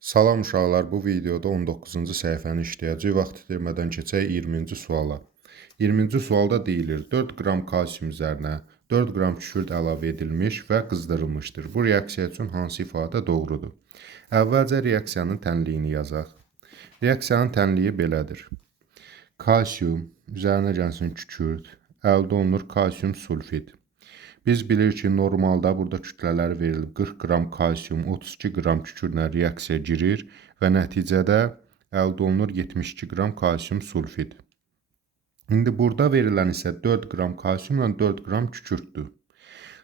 Salam uşaqlar, bu videoda 19-cu səhifəni işləyəcək. Vaxt itirmədən keçək 20-ci suala. 20-ci sualda deyilir, 4 qram kalsium üzərinə 4 qram kükürt əlavə edilmiş və qızdırılmışdır. Bu reaksiya üçün hansı ifadə doğrudur? Əvvəlcə reaksiyanın tənliyini yazaq. Reaksiyanın tənliyi belədir. Kalsium üzərinə gəlsin kükürt, əldə olunur kalsium sulfid. Biz bilirik ki, normalda burada kütlələri verilib 40 qram kalsium, 32 qram kükürlə reaksiya girir və nəticədə əldə olunur 72 qram kalsium sulfid. İndi burada verilən isə 4 qram kalsium və 4 qram kükürtdür.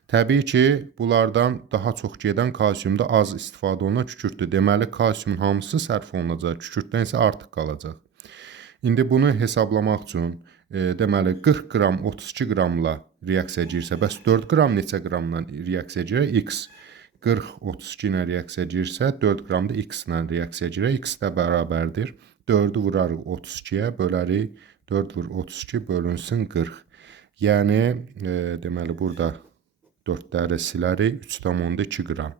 Təbii ki, bunlardan daha çox gedən kalsiumda az istifadə olunan kükürtdür. Deməli, kalsiumun hamısı sərf olunacaq, kükürtdən isə artıq qalacaq. İndi bunu hesablamaq üçün deməli 40 qram 32 qramla reaksiya girirsə, bəs 4 qram neçə qramla reaksiya girir? X 40 32 ilə reaksiya girirsə, 4 qram da X ilə reaksiya girir. X də bərabərdir. 4-ü vurarıq 32-yə, bölərik 4 vur 32 bölünsün 40. Yəni deməli burada 4-ləri silərik, 3,2 qram.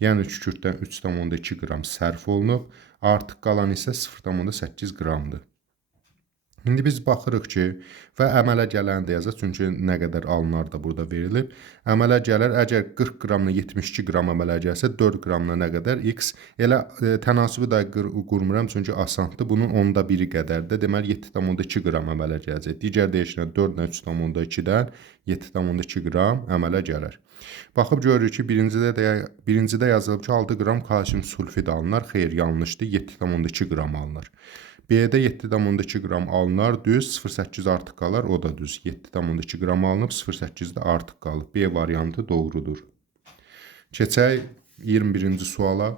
Yəni kükürtdən 3,2 qram sərf olunub, artıq qalan isə 0,8 qramdır. İndi biz baxırıq ki, və əmələ gələni də yazaq, çünki nə qədər alınar da burada verilib. Əmələ gələr, əgər 40 qramla 72 qram əmələ gəlsə, 4 qramla nə qədər? X. Elə tənasibi də qurmuram, çünki asandır. Bunun 1/10 qədərdir. Deməli, 7,2 qram əmələ gələcək. Digər deyişlə 4 ilə 3,2-dən 7,2 qram əmələ gələr. Baxıb görürük ki, birincidə yazılıb ki, 6 qram kalsium sulfid alınır. Xeyr, yanlışdır. 7,2 qram alınır. B-də 7,2 qram alınar, düz, 0,8 artıq qalar, o da düz. 7,2 qram alınıb, 0,8 də artıq qalıb. B variantı doğrudur. Keçək 21-ci suala.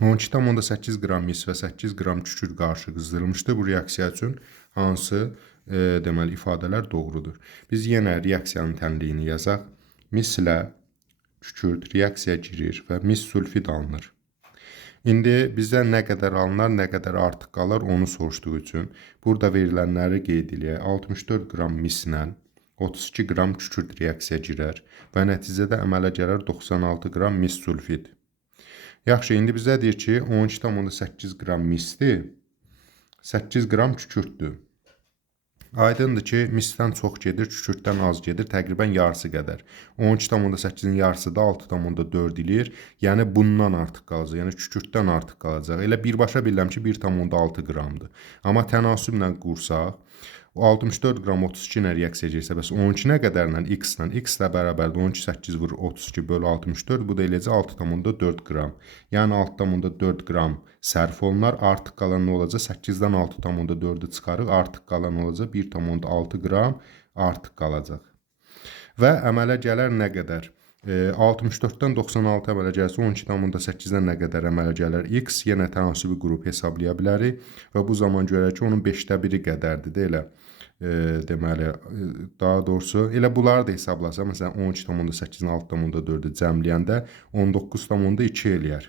12,8 qram mis və 8 qram kükürt qarşı qızdırılmışdır. Bu reaksiya üçün hansı deməli ifadələr doğrudur? Biz yenə reaksiyanın tənliyini yazaq. Mis ilə kükürt reaksiya girir və mis sulfid alınır. İndi bizə nə qədər alınar, nə qədər artıq qalar onu soruşduğu üçün burada verilənləri qeyd edək. 64 qram mislə 32 qram kükürt reaksiya girər və nəticədə əmələ gələr 96 qram mis sulfid. Yaxşı, indi bizə deyir ki, 12,8 qram misdir, 8 qram kükürtdür. Aydındır ki, misdən çox gedir, kükürtdən az gedir, təqribən yarısı qədər. 12,8-in yarısı da 6,4 ilir. Yəni bundan artıq qalacaq, yəni kükürtdən artıq qalacaq. Elə birbaşa bilirəm ki, 1,6 qramdır. Amma tənasüblə qursaq, 64 qram 32 ilə reaksiya edirsə, bəs 12 nə qədərlə? X ilə. X də bərabərdir 12, 8 vur 32 bölü 64, bu da eləcək 6,4 qram. Yəni 6,4 qram sərf olunar, artıq qalan nə olacaq? 8-dən 6,4-ü çıxarıq, artıq qalan olacaq 1,6 qram artıq qalacaq. Və əmələ gələr nə qədər? 64-dən 96 əmələ gəlsə 12,8-dən nə qədər əmələ gələr? X yenə tənasibi qrup hesablaya bilərik və bu zaman görək ki, onun 5/1 qədərdir də elə. Deməli, daha doğrusu elə bunları da hesablasaq, məsələn 12,8-in 6,4-ü cəmləyəndə 19,2 eləyər.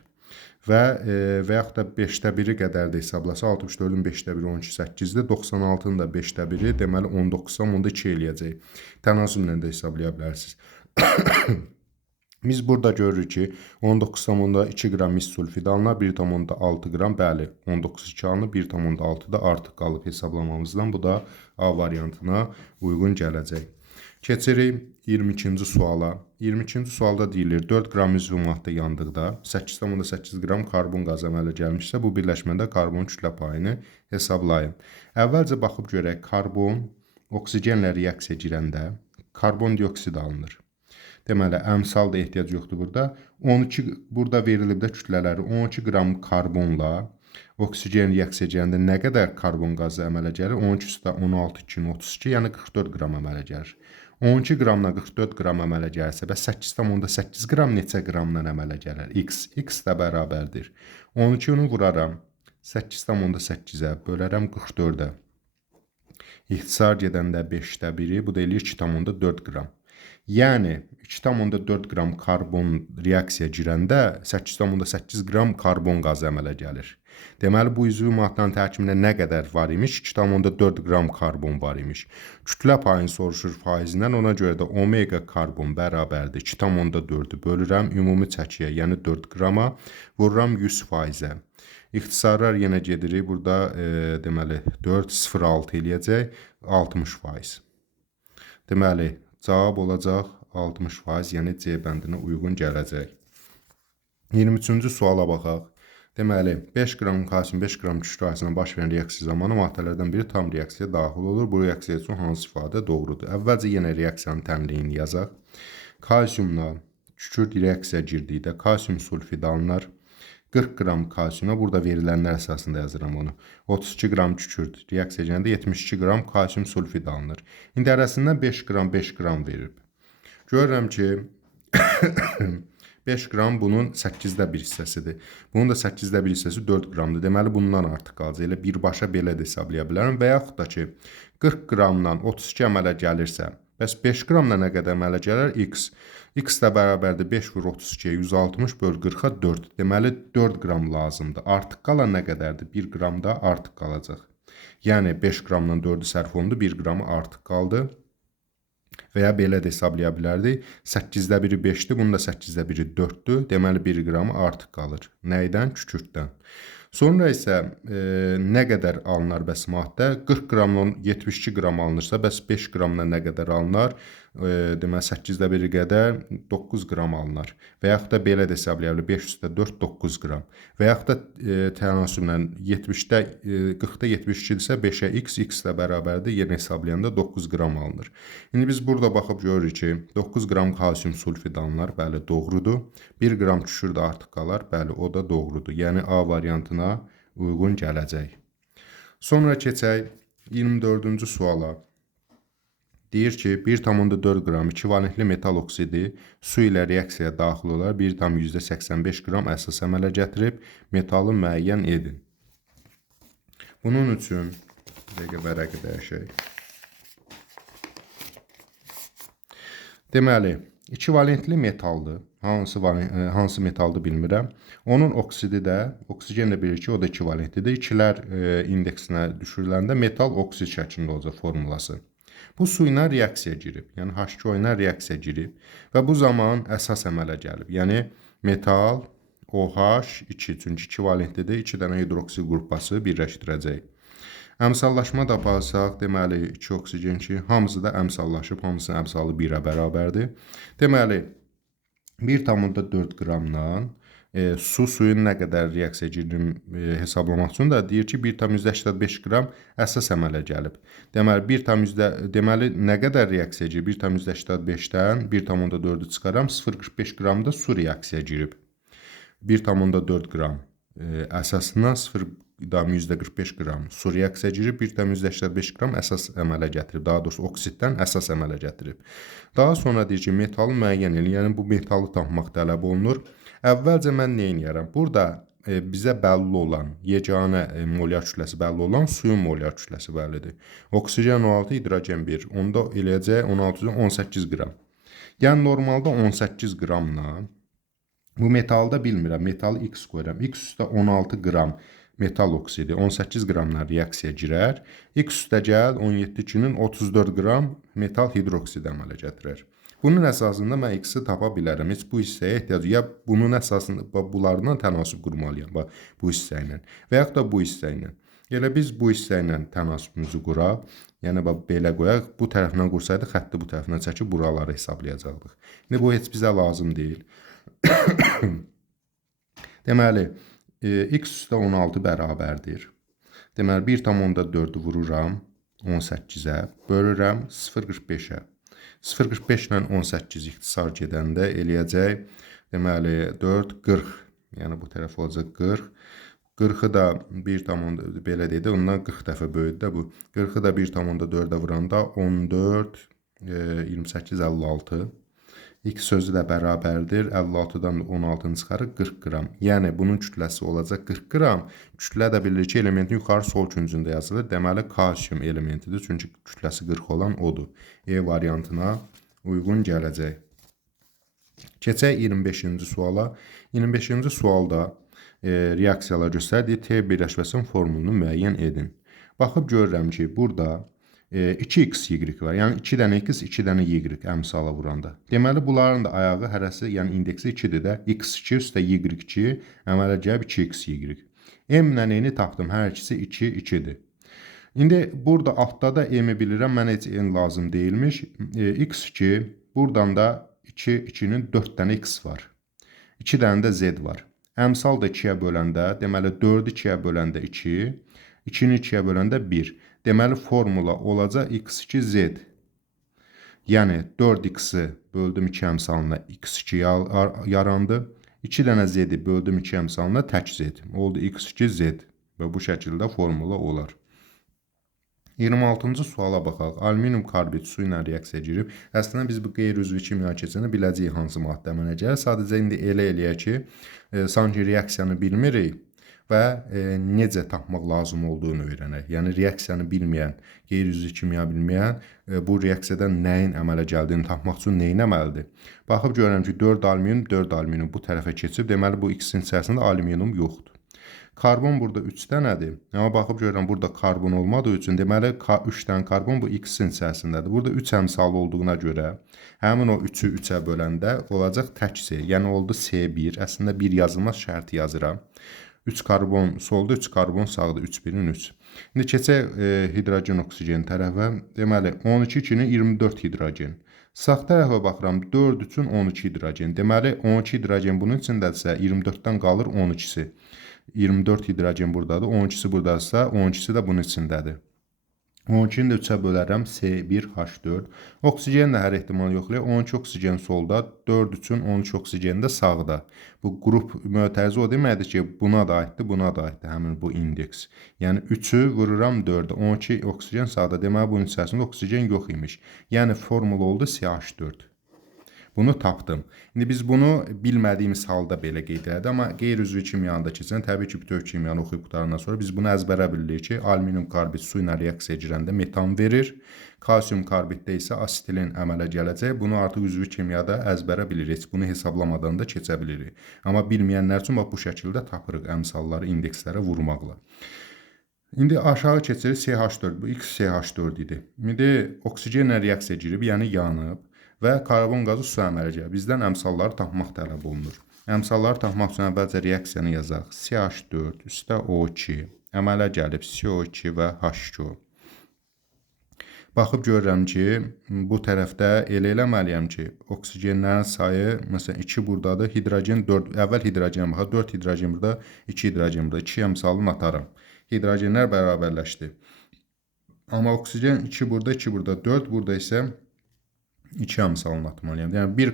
Və yaxud da 5/1 qədər də hesablasa 64-ün 5/1 12,8-dir, 96-nın da 5/1, deməli 19,2 eləyəcək. Tənasüblə də hesablaya bilərsiniz. Biz burada görürük ki, 19,2 qram mis sulfid alınır, 1,6 qram, bəli, 19,2 alınır, 1,6 da artıq qalıb hesablamamızdan. Bu da A variantına uyğun gələcək. Keçirik 22-ci suala. 22-ci sualda deyilir, 4 qram üzvü maddə yandıqda 8,8 qram karbon qazı əmələ gəlmişsə, bu birləşmədə karbon kütlə payını hesablayın. Əvvəlcə baxıb görək, karbon oksigenlə reaksiya girəndə karbon dioksid alınır. Deməli, əmsal da ehtiyac yoxdur burada. 12 burada verilib də kütlələri 12 qram karbonla oksigen reaksiya girəndə nə qədər karbon qazı əmələ gəlir? 12 üstə 16, 2, 32, yəni 44 qram əmələ gəlir. 12 qramla 44 qram əmələ gəlsə, bəs 8,8 qram neçə qramdan əmələ gəlir? X də bərabərdir. 12-ni vuraram 8,8-ə, bölərəm 44-ə. İxtisar gedəndə 5/1, bu da eləyir 2,4 qram. Yəni 2,4 qram karbon reaksiya girəndə 8,8 qram karbon qazı əmələ gəlir. Deməli bu üzvü maddanın tərkibində nə qədər var imiş? 2,4 qram karbon var imiş. Kütlə payını soruşur faizindən, ona görə də omega karbon bərabərdir 2,4-ü bölürəm ümumi çəkiyə, yəni 4 qrama, vururam 100%-ə. İxtisarlar yenə gedirik. Burada deməli 4 0,6 eləyəcək 60%. Deməli cavab olacaq 60%, yəni C bəndinə uyğun gələcək. 23-cü suala baxaq. Deməli 5 qram kalsium 5 qram kükürt arasında baş verən reaksiya zamanı maddələrdən biri tam reaksiyaya daxil olur. Bu reaksiya üçün hansı ifadə doğrudur? Əvvəlcə yenə reaksiyanın tənliyini yazaq. Kalsiumla kükürt reaksiya girdikdə kalsium sulfid alınır. 40 qram kalsiuma, burada verilənlər əsasında yazıram onu. 32 qram kükürt reaksiya girəndə 72 qram kalsium sulfid alınır. İndi arasından 5 qram verib. Görürəm ki 5 qram bunun 8-də 1 hissəsidir. Bunun da 8-də 1 hissəsi 4 qramdır. Deməli bundan artıq qalacaq. Elə birbaşa belə də hesablaya bilərəm. Və yaxud da ki 40 qramdan 32 əmələ gəlirsə, bəs 5 qramla nə qədər əmələ gəlir? X. X də bərabərdir 5 vur 32-yə 160 böl 40-a 4. Deməli 4 qram lazımdır. Artıq qalan nə qədərdir? 1 qram da artıq qalacaq. Yəni 5 qramdan 4-ü sərf olundu, 1 qramı artıq qaldı. Və ya belə də hesablaya bilərdik. 8-də 1-i 5-dir, bunun da 8-də 1-i 4-dür. Deməli 1 qramı artıq qalır. Nəydən? Kükürtdən. Sonra isə nə qədər alınar bəs maddə? 40 qramla 72 qram alınırsa, bəs 5 qramla nə qədər alınar? Deməli 8-də 1 qədər 9 qram alınar. Və yaxud da belə də hesablaya bilərik. 500-də 4 9 qram. Və yaxud da tənasüblə 70-də 40-da 72-dirsə 5-ə x də bərabərdir. Yenə hesablayanda 9 qram alınır. İndi biz burada baxıb görürük ki, 9 qram kalsium sulfid alınır. Bəli, doğrudur. 1 qram kükürt də artıq qalar. Bəli, o da doğrudur. Yəni A variantına uyğun gələcək. Sonra keçək 24-cü suala. Deyir ki, 1,4 qram 2 valentli metal oksidi su ilə reaksiyaya daxil olar. 1,85 qram əsas əmələ gətirib metalı müəyyən edin. Bunun üçün vərəqi dəyişək. Deməli, 2 valentli metaldır. Hansı metaldır bilmirəm. Onun oksidi də, oksigen də bilir ki, o da 2 valentlidir. İkilər indeksinə düşürüləndə metal oksid şəklində olacaq formulası. Bu su ilə reaksiya girib. Yəni H2O ilə reaksiya girib və bu zaman əsas əmələ gəlib. Yəni metal OH2, çünki 2 valentlidir, 2 dənə hidroksid qrupası birləşdirəcək. Əmsallaşma da aparsaq, deməli 2 oksigen ki, hamısı da əmsallaşıb, hamısının əmsalı 1-ə bərabərdir. Deməli 1,4 qramdan suyun nə qədər reaksiya girdiyini hesablamaq üçün də deyir ki, 1,85 qram əsas əmələ gəlib. Deməli nə qədər reaksiya girib? 1,85-dən 1,4-ü çıxaram, 0,45 qram da su reaksiya girib. 1,4 qram əsasından 0,45 qram su reaksiya girib, 1,85 qram əsas əmələ gətirib. Daha doğrusu oksiddən əsas əmələ gətirib. Daha sonra deyir ki, metalı müəyyən edin, yəni bu metalı tapmaq tələb olunur. Əvvəlcə mən nə edərəm? Burada bizə bəlli olan, yeganə molyar kütləsi bəlli olan suyun molyar kütləsi bəllidir. Oksigen 16, hidrogen 1. Onda eləyəcək 18 qram. Yəni normalda 18 qramla bu metalda bilmirəm, metalı X qoyuram. X üstə 16 qram metal oksidi 18 qramla reaksiya girər. X üstə gəl 17-nin 34 qram metal hidroksid əmələ gətirər. Bunun əsasında mən X-i tapa bilərəm. Heç bu hissəyə ehtiyac yox. Ya bunun əsasında bunlardan tənasüb qurmalıyam. Bu hissə ilə. Və yaxud da bu hissə ilə. Elə biz bu hissə ilə tənasübümüzü quraq. Yəni belə qoyaq. Bu tərəfindən qursaydı xətti bu tərəfindən çəkib buraları hesablayacaqdıq. İndi bu heç bizə lazım deyil. Deməli, X üstə 16 bərabərdir. Deməli, 1,4-ü vururam 18-ə, bölürəm 0,45-ə. 0,45 ilə 18 ixtisar gedəndə eləyəcək, deməli 4, 40, yəni bu tərəf olacaq 40. 40-ı da 1,4 belə deyək də, ondan 40 dəfə böyüdür də bu. 40-ı da 1,4-ə vuranda 14, 28, 56. X sözü də bərabərdir. 56-dan 16-nı çıxarır 40 qram. Yəni bunun kütləsi olacaq 40 qram. Kütlə də bilir ki, elementin yuxarı sol küncündə yazılır. Deməli kalsium elementidir. Çünki kütləsi 40 olan odur. E variantına uyğun gələcək. Keçək 25-ci suala. 25-ci sualda reaksiyalar göstərdiyi T birləşməsinin formulunu müəyyən edin. Baxıb görürəm ki, burada 2xy var. Yəni 2 dənə x, 2 dənə y əmsala vuranda. Deməli, bunların da ayağı hərəsi, yəni indeksi 2-dir də. x2 üstə y2 əmələ gəlib 2xy. M ilə n-i tapdım. Hər ikisi 2, 2-dir. İndi burada altda da m-i bilirəm. Mənə heç n lazım deyilmiş. x2, buradan da 2, 2-nin 4 dənə x var. 2 dənə də z var. Əmsal da 2-yə böləndə, deməli 4-ü 2-yə böləndə 2, 2-ni 2-yə böləndə 1. Deməli, formula olacaq x2z. Yəni, 4x-i böldüm 2 əmsalına x2 yarandı. 2 dənə z-i böldüm 2 əmsalına tək z. Oldu x2z və bu şəkildə formula olar. 26-cı suala baxaq. Alüminium karbid su ilə reaksiya girib. Əslində biz bu qeyri-üzvi kimya keçəndə biləcəyik hansı maddə əmələ gəlir. Sadəcə indi elə eləyək ki, sanki reaksiyanı bilmirik və necə tapmaq lazım olduğunu öyrənək. Yəni, reaksiyanı bilməyən, qeyri-üzvi kimya bilməyən bu reaksiyadan nəyin əmələ gəldiyini tapmaq üçün nə etməlidir? Baxıb görürəm ki, 4 alüminium bu tərəfə keçib. Deməli, bu ikisinin içərisində alüminium yoxdur. Karbon burada 3 dənədir. Amma baxıb görürəm, burada karbon olmadığı üçün, deməli, 3 dənə karbon bu x-in içərisindədir. Burada 3 əmsalı olduğuna görə, həmin o 3-ü 3-ə böləndə olacaq tək C. Yəni, oldu C1. Əslində, 1 yazılmaz şərti yazıram. 3 karbon solda, 3 karbon sağda, 3-1-in 3. İndi keçək hidrogen oksigen tərəfə. Deməli, 12 2-nin 24 hidrogen. Sağ tərəfə baxıram, 4 üçün 12 hidrogen. Deməli, 12 hidrogen bunun içindədirsə, 24-dən qalır 12-si. 24 hidrogen buradadır, 12-si buradadırsa, 12-si də bunun içindədir. 12-ni də 3-ə bölərəm, C1H4. Oksigen də hər ehtimal yoxlayır. 12 oksigen solda, 4 üçün 13 oksigen də sağda. Bu qrup mötərizi o deməkdir ki, buna da aiddir, buna da aiddir həmin bu indeks. Yəni 3-ü vururam 4-ə, 12 oksigen sağda. Deməli, bunun içərisində oksigen yox imiş. Yəni formula oldu CH4. Bunu tapdım. İndi biz bunu bilmədiyimiz halda belə qeyd elədik, amma qeyri-üzvi kimyanında keçən təbii ki, bütöv kimyanı oxuyub qutarandan sonra biz bunu əzbərə bilirik ki, alüminium karbid su ilə reaksiya girəndə metan verir, kalsium karbiddə isə asetilin əmələ gələcək. Bunu artıq üzvi kimyada əzbərə bilirik, bunu hesablamadan da keçə bilirik. Amma bilməyənlər üçün bu şəkildə tapırıq əmsalları indekslərə vurmaqla. İndi aşağı keçirik CH4, bu XCH4 idi. İndi oksigenlə reaksiya girib, yəni yanıb və karbon qazı su əmələ gəlir. Bizdən əmsalları tapmaq tələb olunur. Əmsalları tapmaq üçün əvvəlcə reaksiyanı yazaq. CH4 üstə O2 əmələ gəlib CO2 və H2. Baxıb görürəm ki, bu tərəfdə elə eləməliyəm ki, oksigenlərin sayı, məsələn 2 buradadır, hidrogen 4, əvvəl hidrogen baxaq, 4 hidrogen burada, 2 hidrogen burada, 2 əmsalını atarım. Hidrogenlər bərabərləşdi. Amma oksigen 2 burada, 2 burada, 4 burada isə 2 əmsalını atmalıyam. Yəni 1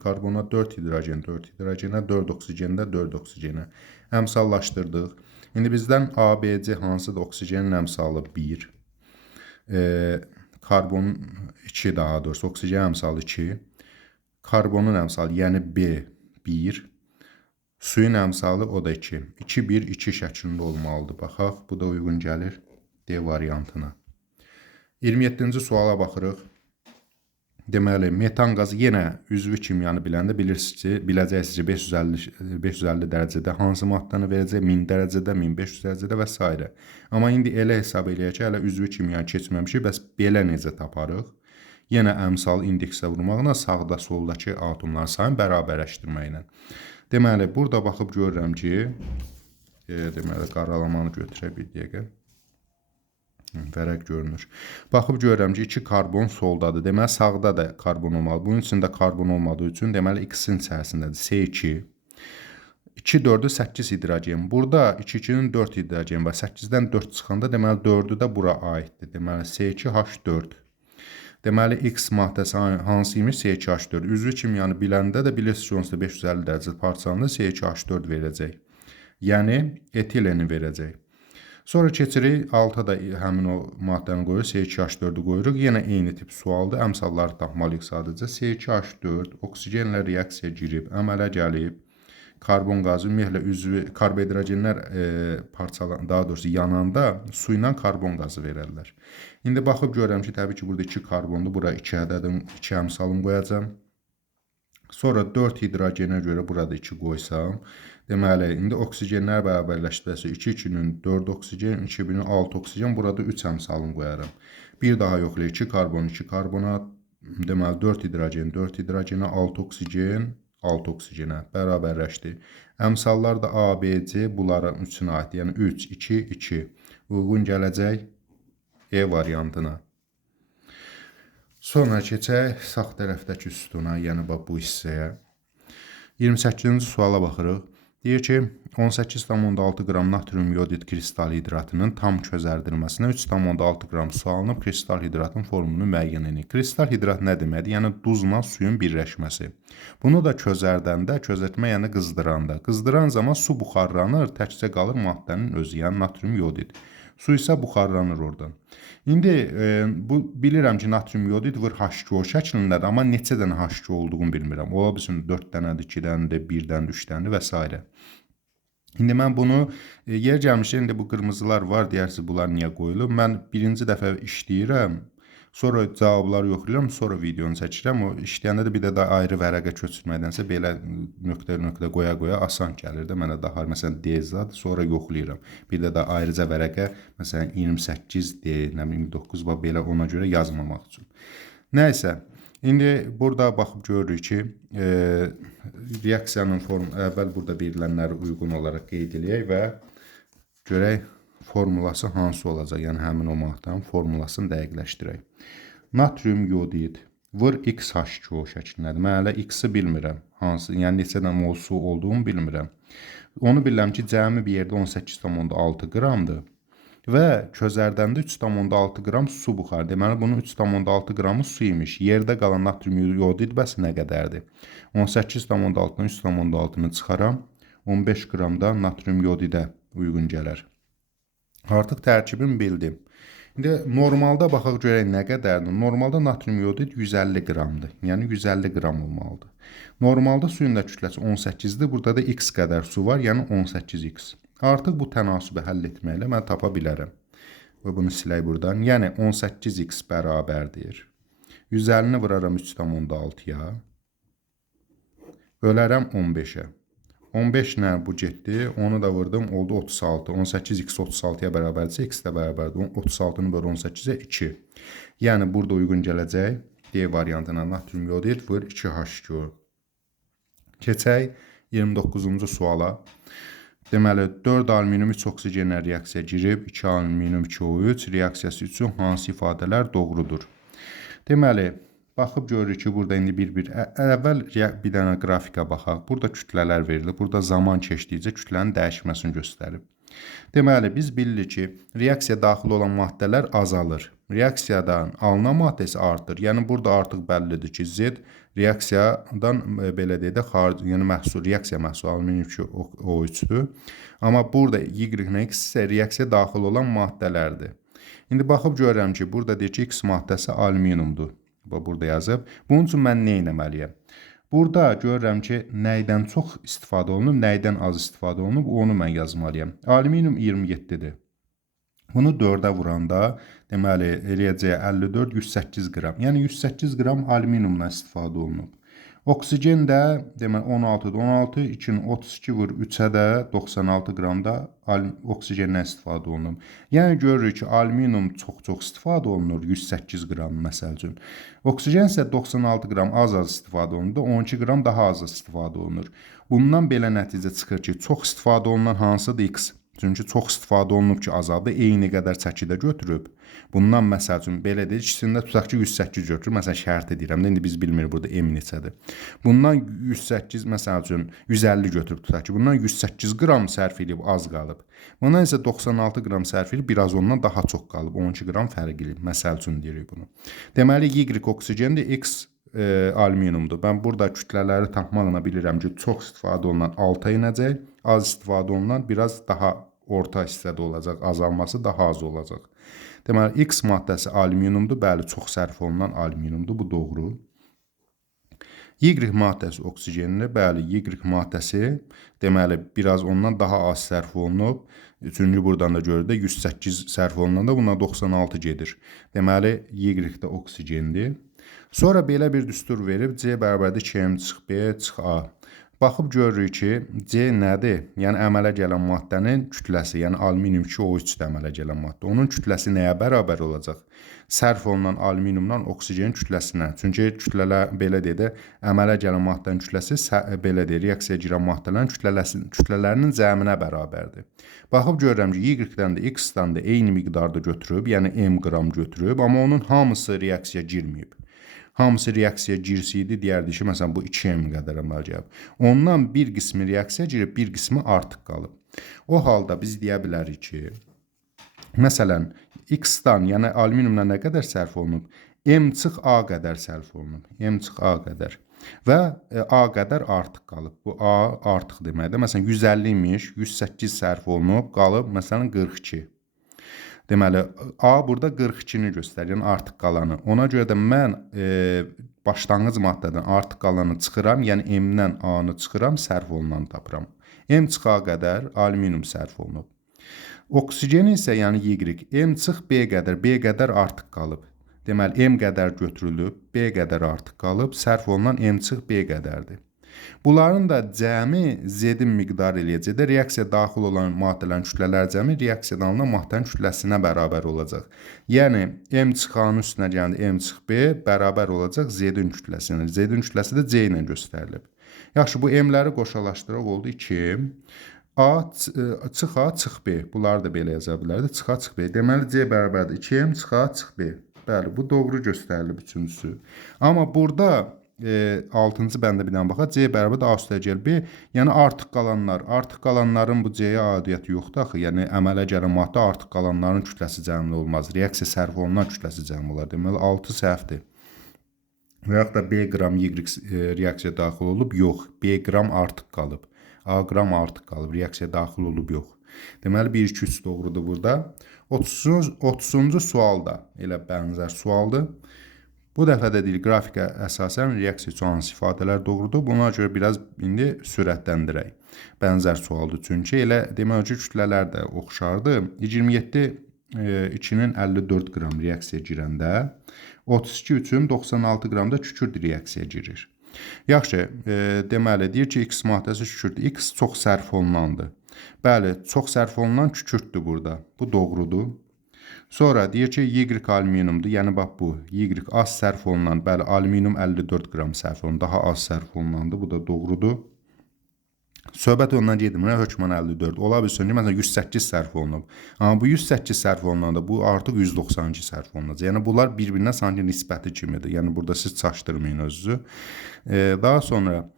karbona, 4 hidrogen, 4 hidrogenə, 4 oksigenə, 4 oksigenə əmsallaşdırdıq. İndi bizdən ABC hansıdır? Oksigenin əmsalı 1. Karbon 2 daha doğrusu, oksigen əmsalı 2. Karbonun əmsalı, yəni B 1. Suyun əmsalı o da 2. 2, 1, 2 şəklində olmalıdır. Baxaq, bu da uyğun gəlir D variantına. 27-ci suala baxırıq. Deməli, metan qazı yenə üzvü kimyanı biləndə bilirsiniz ki, biləcəksiniz ki, 550 dərəcədə hansı maddəni verəcək, 1000 dərəcədə, 1500 dərəcədə və s. Amma indi elə hesab eləyək ki, hələ üzvü kimyanı keçməmişik, bəs belə necə taparıq? Yenə əmsal indeksə vurmaqla sağda, soldakı atomların sayını bərabərləşdirməklə. Deməli, burada baxıb görürəm ki, deməli, qaralamanı götürək bir dəqiqə. Vərəq görünür. Baxıb görürəm ki, 2 karbon soldadır. Deməli, sağda da karbon olmalı. Bunun içində karbon olmadığı üçün, deməli, x-in içərisindədir. C2. 2, 4-ü 8 hidrogen. Burada 2-2-nin 4 hidrogen var. 8-dən 4 çıxanda, deməli, 4-ü də bura aiddir. Deməli, C2H4. Deməli, X maddəsi hansı imiş? C2H4. Üzvü kimyanı biləndə də bilirsiniz ki, onsuz da 550 dərəcə parçalanda C2H4 verəcək. Yəni, etileni verəcək. Sonra keçirik, alta da həmin o maddəni qoyuruq, C2H4-ü qoyuruq. Yenə eyni tip sualdır, əmsalları tapmalıyıq sadəcə. C2H4 oksigenlə reaksiya girib, əmələ gəlib, karbon qazı ümumiyyətlə üzvü karbohidrogenlər daha doğrusu yananda su ilə karbon qazı verərlər. İndi baxıb görürəm ki, təbii ki, burada 2 karbondur. Bura 2 ədədim, 2 əmsalım qoyacağam. Sonra 4 hidrogenə görə burada 2 qoysam, deməli, indi oksigenlər bərabərləşdirəsi 2-2-nin 4 oksigen, 2-1-nin 6 oksigen, burada 3 əmsalım qoyaram. Bir daha yoxlayır, 2 karbon, 2 karbonat, deməli 4 hidrogen, 4 hidrogenə, 6 oksigen, 6 oksigenə bərabərləşdi. Əmsallar da A, B, C bunların üçünə aid. Yəni 3, 2, 2 uyğun gələcək E variantına. Sonra keçək sağ tərəfdəki sütuna, yəni bu hissəyə. 28-ci suala baxırıq. Deyir ki, 18,6 qram natrium yodid kristal hidratının tam çözərdilməsinə 3,6 qram su alınıb, kristal hidratın formunu müəyyən edin. Kristal hidrat nə deməkdir? Yəni duzla suyun birləşməsi. Bunu da çözərdəndə, çözətmə yəni qızdıranda. Qızdıran zaman su buxarlanır, təkcə qalır maddənin özü, yəni natrium yodid. Su isə buxarlanır oradan. İndi bu bilirəm ki, natrium yodid vır H2O şəklindədir, amma neçə dənə H2O olduğunu bilmirəm. Ola bilsin 4 dənədir, 2 dənədir, 1 dənədir, 3 dənədir və s. İndi mən bunu yer gəlmişəm, indi bu qırmızılar var, deyərsiniz bunlar niyə qoyulub? Mən birinci dəfə işləyirəm, sonra cavabları yoxlayıram, sonra videonu çəkirəm. O işləyəndə də bir də ayrı vərəqə köçürməkdənsə belə nöqtə qoya-qoya asan gəlir də mənə daha. Məsələn, D zad, sonra yoxlayıram. Bir də ayrıca vərəqə, məsələn, 28 D, 29 və belə ona görə yazmamaq üçün. Nəysə, indi burada baxıb görürük ki, reaksiyanın formu, əvvəl burada verilənləri uyğun olaraq qeyd edək və görək formulası hansı olacaq, yəni həmin o maddənin formulasını dəqiqləşdirək. Natrium yodid vır XH2O şəklindədir. Mən hələ X-i bilmirəm, hansı, yəni neçə dənə mol su olduğunu bilmirəm. Onu bilirəm ki, cəmi bir yerdə 18,6 qramdır və çözərdəndə 3,6 qram su buxar. Deməli, bunun 3,6 qramı su imiş. Yerdə qalan natrium yodid bəsi nə qədərdir? 18,6-dan 3,6-nı çıxaram, 15 qramda natrium yodidə uyğun gələr. Artıq tərkibini bildim. İndi normalda baxaq görək nə qədərdir. Normalda natrium yodid 150 qramdır. Yəni 150 qram olmalıdır. Normalda suyun da kütləsi 18-dir. Burada da X qədər su var, yəni 18X. Artıq bu tənasübü həll etməklə mən tapa bilərəm. Və bunu silək buradan. Yəni 18X bərabərdir. 150-ni vuraram 3,6-ya. Bölərəm 15-ə. 15 nə bu getdi, onu da vurdum, oldu 36. 18x 36-ya bərabərdirsə, x də bərabərdir. 36-nı bölü 18-ə 2. Yəni burada uyğun gələcək D variantına natrium yodid vır 2H2O. Keçək 29-cu suala. Deməli, 4 alüminium 3 oksigenlə reaksiya girib, 2 alüminium 2O3 reaksiyası üçün hansı ifadələr doğrudur? Deməli, baxıb görürük ki, burada indi əvvəl bir dənə qrafikə baxaq. Burada kütlələr verilir. Burada zaman keçdikcə kütlənin dəyişməsini göstərib. Deməli, biz bilirik ki, reaksiya daxil olan maddələr azalır. Reaksiyadan alınan maddə isə artır. Yəni, burada artıq bəllidir ki, Z reaksiyadan belə deyək də, yəni reaksiya məhsulu alüminium 2O3-dür. Amma burada Y-nə X isə reaksiya daxil olan maddələrdir. İndi baxıb görürəm ki, burada deyir ki, X maddəsi alüminiumdur. Burada yazıb. Bunun üçün mən nə etməliyəm? Burada görürəm ki, nəydən çox istifadə olunub, nəydən az istifadə olunub, onu mən yazmalıyam. Alüminium 27-dir. Bunu 4-ə vuranda, deməli, eləyəcək 54, 108 qram. Yəni, 108 qram alüminiumdan istifadə olunub. Oksigen də, deməli, 16-dır. 16, 2-nin 32 vur 3-ə də 96 qramda oksigendən istifadə olunub. Yəni, görürük ki, alüminium çox-çox istifadə olunur, 108 qram məsəl üçün. Oksigen isə 96 qram az-az istifadə olunur, 12 qram daha az istifadə olunur. Bundan belə nəticə çıxır ki, çox istifadə olunan hansıdır? X. Çünki çox istifadə olunub ki, azaldı, eyni qədər çəkidə götürüb. Bundan məsəl üçün belə deyir, ikisində tutaq ki, 108 götürür. Məsələn, şərt edirəm də, indi biz bilmirik burada M neçədir. Bundan 108, məsəl üçün 150 götürüb tutaq ki, bundan 108 qram sərf edib, az qalıb. Bundan isə 96 qram sərf edib, biraz ondan daha çox qalıb, 12 qram fərq edib. Məsəl üçün deyirik bunu. Deməli, Y oksigendir, X alüminiumdur. Mən burada kütlələri tapmaqla bilirəm ki, çox istifadə olunan 6-a inəcək, az istifadə olunan biraz daha orta hissədə olacaq, azalması daha az olacaq. Deməli, X maddəsi alüminiumdur, bəli, çox sərf olunan alüminiumdur, bu doğru. Y maddəsi oksigenli, bəli, Y maddəsi deməli biraz ondan daha az sərf olunub. Çünki buradan da görürük 108 sərf olunanda buna 96 gedir. Deməli Y də oksigendir. Sonra belə bir düstur verib C bərabərdir 2m çıx B çıx A. Baxıb görürük ki, C nədir? Yəni əmələ gələn maddənin kütləsi, yəni alüminium 2O3 əmələ gələn maddə. Onun kütləsi nəyə bərabər olacaq? Sərf olunan alüminiumdan oksigenin kütləsinə. Çünki kütlələr belə deyə də əmələ gələn maddənin kütləsi belə deyə reaksiyaya girən maddələrin kütlələrinin cəminə bərabərdir. Baxıb görürəm ki, Y-dən də X-dan da eyni miqdarda götürüb, yəni m qram götürüb, amma onun hamısı reaksiyaya girməyib. Hamısı reaksiyaya girsəydi, deyərdi ki, məsələn, bu 2m qədər əməl gəlib. Ondan bir qismi reaksiyaya girib, bir qismi artıq qalıb. O halda biz deyə bilərik ki, məsələn, X-dan, yəni alüminiumdan nə qədər sərf olunub? M çıx A qədər sərf olunub. M çıx A qədər. Və A qədər artıq qalıb. Bu A artıq deməkdir. Məsələn, 150 imiş, 108 sərf olunub, qalıb, məsələn, 42. Deməli, A burada 42-ni göstərir, yəni artıq qalanı. Ona görə də mən başlanğıc maddədən artıq qalanı çıxıram, yəni M-dən A-nı çıxıram, sərf olunanı tapıram. M çıx A qədər alüminium sərf olunub. Oksigen isə, yəni Y, M çıx B qədər artıq qalıb. Deməli, M qədər götürülüb, B qədər artıq qalıb, sərf olunan M çıx B qədərdir. Bunların da cəmi Z-in miqdarı eləyəcək. Reaksiya daxil olan maddələrin kütlələr cəmi reaksiyadan alınan maddənin kütləsinə bərabər olacaq. Yəni, M çıx A-nın üstünə gələndə M çıx B bərabər olacaq Z-in kütləsinə. Z-in kütləsi də C ilə göstərilib. Yaxşı, bu M-ləri qoşalaşdıraq oldu 2. A çıx A çıx B. Bunları da belə yaza bilərdik. Çıx A çıx B. Deməli, C bərabərdir 2M çıx A çıx B. Bəli, bu doğru göstərilib üçüncüsü. Amma burada 6-cı bəndə bir dənə baxaq. C bərabərdir A üstə gəl B. Yəni artıq qalanlar. Artıq qalanların bu C-yə aidiyyəti yoxdur axı. Yəni əmələ gələn maddə artıq qalanların kütləsi cəmli olmaz. Reaksiya sərf olunan kütləsi cəmli olar. Deməli 6 səhvdir. Və yaxud da B qram Y reaksiya daxil olub, yox. B qram artıq qalıb. A qram artıq qalıb. Reaksiya daxil olub, yox. Deməli 1 2 3 doğrudur burada. 30-cu sualda elə bənzər sualdır. Bu dəfə də deyil, qrafikə əsasən reaksiya üçün hansı ifadələr doğrudur. Buna görə biraz indi sürətləndirək. Bənzər sualdır çünki elə demək ki, kütlələr də oxşardır. 27 2-nin 54 qram reaksiyaya girəndə 32 üçün 96 qramda kükürt reaksiyaya girir. Yaxşı, deməli deyir ki, X maddəsi kükürdür. X çox sərf olunandır. Bəli, çox sərf olunan kükürtdür burada. Bu doğrudur. Sonra deyir ki, Y alüminiumdur. Yəni, bax bu. Y az sərf olunan. Bəli, alüminium 54 qram sərf olunan. Daha az sərf olunandır. Bu da doğrudur. Söhbət ondan gedmir. Hökmən 54. Ola bilsin ki, məsələn, 108 sərf olunub. Amma bu 108 sərf olunanda bu artıq 192 sərf olunacaq. Yəni, bunlar bir-birinə sanki nisbəti kimidir. Yəni, burada siz çaşdırmayın özünüzü. Daha sonra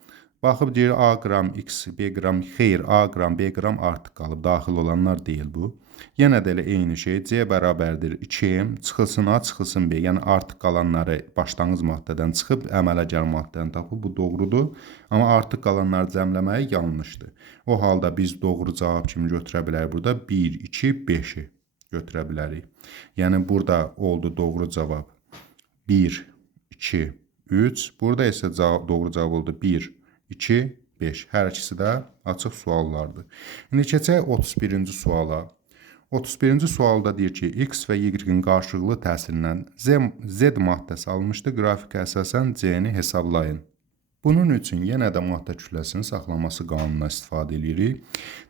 baxıb deyir A qram, X, B qram, xeyr, A qram, B qram artıq qalıb. Daxil olanlar deyil bu. Yenə də elə eyni şey. C bərabərdir 2M, çıxılsın A, çıxılsın B. Yəni artıq qalanları başlanğıc maddədən çıxıb əmələ gələn maddədən tapıb. Bu doğrudur. Amma artıq qalanları cəmləməyi yanlışdır. O halda biz doğru cavab kimi götürə bilərik. Burada 1, 2, 5-i götürə bilərik. Yəni burada oldu doğru cavab 1, 2, 3. Burada isə doğru cavab oldu 1, 2, 5. Hər ikisi də açıq suallardır. İndi keçək 31-ci suala. 31-ci sualda deyir ki, X və Y-in qarşılıqlı təsirindən Z maddəsi almışdı. Qrafikə əsasən C-ni hesablayın. Bunun üçün yenə də maddə kütləsinin saxlaması qanununa istifadə edirik.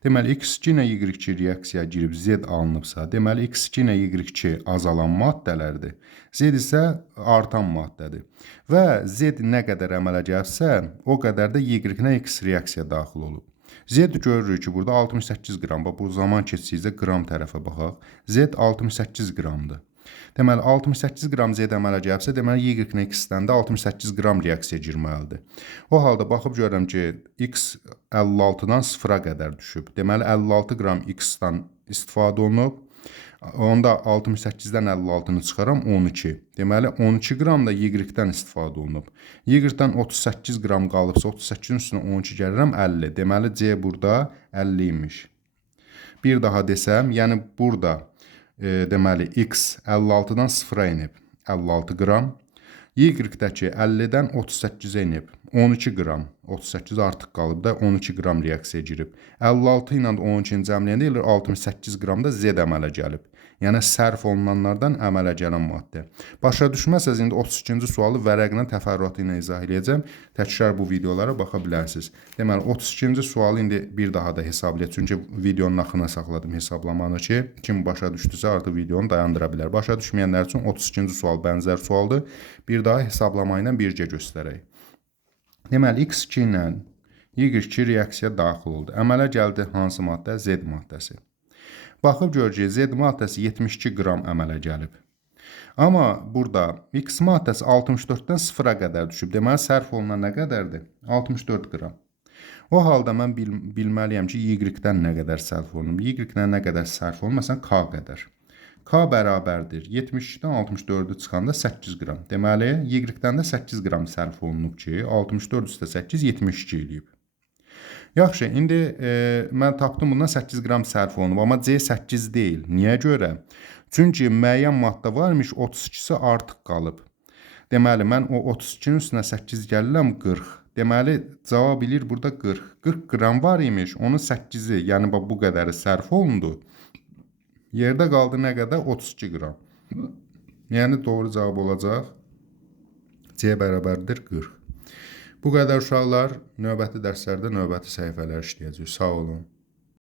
Deməli, X2 ilə Y2 reaksiyaya girib Z alınıbsa, deməli, X2 ilə Y2 azalan maddələrdir. Z isə artan maddədir. Və Z nə qədər əmələ gəlsə, o qədər də Y-nə X reaksiya daxil olub. Z görürük ki, burada 68 qram. Bu zaman keçdikcə qram tərəfə baxaq. Z 68 qramdır. Deməli, 68 qram Z əmələ gəlibsə, deməli, Y-nə X-dən də 68 qram reaksiya girməlidir. O halda baxıb görürəm ki, X 56-dan 0-a qədər düşüb. Deməli, 56 qram X-dan istifadə olunub. Onda 68-dən 56-nı çıxaram, 12. Deməli, 12 qram da Y-dən istifadə olunub. Y-dən 38 qram qalıbsa, 38-in üstünə 12 gəlirəm, 50. Deməli, C burada 50 imiş. Bir daha desəm, yəni burada deməli, X 56-dan 0-a inib, 56 qram. Y-dəki 50-dən 38-ə inib, 12 qram, 38 artıq qalıb da 12 qram reaksiya girib. 56 ilə 12-ni cəmləyəndə elə 68 qram da Z əmələ gəlib. Yəni sərf olunanlardan əmələ gələn maddə. Başa düşməsəz indi 32-ci sualı vərəqlə təfərrüatı ilə izah edəcəm. Təkrar bu videolara baxa bilərsiniz. Deməli 32-ci sualı indi bir daha da hesablayaq. Çünki videonun axırına saxladım hesablamanı ki, kim başa düşdüsə artıq videonu dayandıra bilər. Başa düşməyənlər üçün 32-ci sual bənzər sualdır. Bir daha hesablama ilə birgə göstərək. Deməli X2 ilə Y2 reaksiya daxil oldu. Əmələ gəldi hansı maddə? Z maddəsi. Baxıb gör ki, Z maddəsi 72 qram əmələ gəlib. Amma burada X maddəsi 64-dən 0-a qədər düşüb. Deməli, sərf olunan nə qədərdir? 64 qram. O halda mən bilməliyəm ki, Y-dən nə qədər sərf olunub. Y-dən nə qədər sərf olunub? Məsələn, K qədər. K bərabərdir. 72-dən 64-ü çıxanda 8 qram. Deməli, Y-dən də 8 qram sərf olunub ki, 64 üstə 8, 72 eləyib. Yaxşı, indi mən tapdım bundan 8 qram sərf olunub, amma C 8 deyil. Niyə görə? Çünki müəyyən maddə varmış, 32-si artıq qalıb. Deməli, mən o 32-nin üstünə 8 gəlirəm 40. Deməli, cavab bilir burada 40. 40 qram var imiş, onun 8-i, yəni bu qədəri sərf olundu. Yerdə qaldı nə qədər? 32 qram. Yəni, doğru cavab olacaq C bərabərdir 40. Bu qədər uşaqlar, növbəti dərslərdə növbəti səhifələr işləyəcək. Sağ olun.